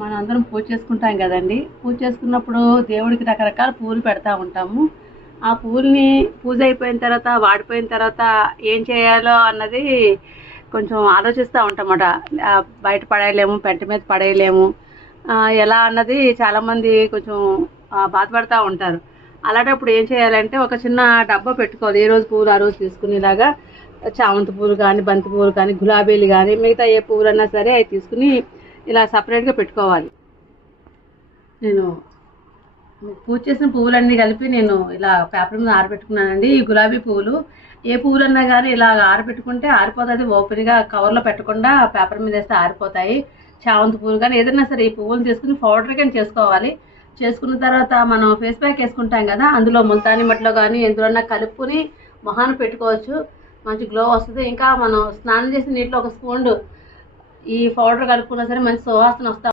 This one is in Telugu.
మనందరం పూజ చేసుకుంటాం కదండి. పూజ చేసుకున్నప్పుడు దేవుడికి రకరకాల పువ్వులు పెడతా ఉంటాము. ఆ పువ్వుల్ని పూజ అయిపోయిన తర్వాత, వాడిపోయిన తర్వాత ఏం చేయాలో అన్నది కొంచెం ఆలోచిస్తూ ఉంటామట. బయట పడేయలేము, పెంట మీద పడేయలేము, ఎలా అన్నది చాలామంది కొంచెం బాధపడుతూ ఉంటారు. అలాంటప్పుడు ఏం చేయాలంటే ఒక చిన్న డబ్బా పెట్టుకోవాలి. ఏ రోజు పువ్వులు ఆ రోజు తీసుకునేలాగా చామంతి పువ్వులు కానీ, బంతి పువ్వులు కానీ, గులాబీలు కానీ, మిగతా ఏ పువ్వులన్నా సరే అవి తీసుకుని ఇలా సపరేట్గా పెట్టుకోవాలి. నేను పూజ చేసిన పువ్వులన్నీ కలిపి నేను ఇలా పేపర్ మీద ఆరబెట్టుకున్నానండి. ఈ గులాబీ పువ్వులు ఏ పువ్వులన్నా కానీ ఇలా ఆరబెట్టుకుంటే ఆరిపోతుంది. ఓపెన్గా కవర్లో పెట్టకుండా పేపర్ మీద వేస్తే ఆరిపోతాయి. చామంతి పువ్వులు కానీ ఏదైనా సరే ఈ పువ్వులు తీసుకుని పౌడర్ కానీ చేసుకోవాలి. చేసుకున్న తర్వాత మనం ఫేస్ ప్యాక్ వేసుకుంటాం కదా, అందులో ముల్తానీ మట్టిలో కానీ ఎందులోన్నా కలుపుకుని మొహాన్ని పెట్టుకోవచ్చు. మంచి గ్లో వస్తుంది. ఇంకా మనం స్నానం చేసిన నీటిలో ఒక స్పూన్ ఈ పౌడర్ కలుపుకున్నా సరే మంచి సువాసన వస్తుంది.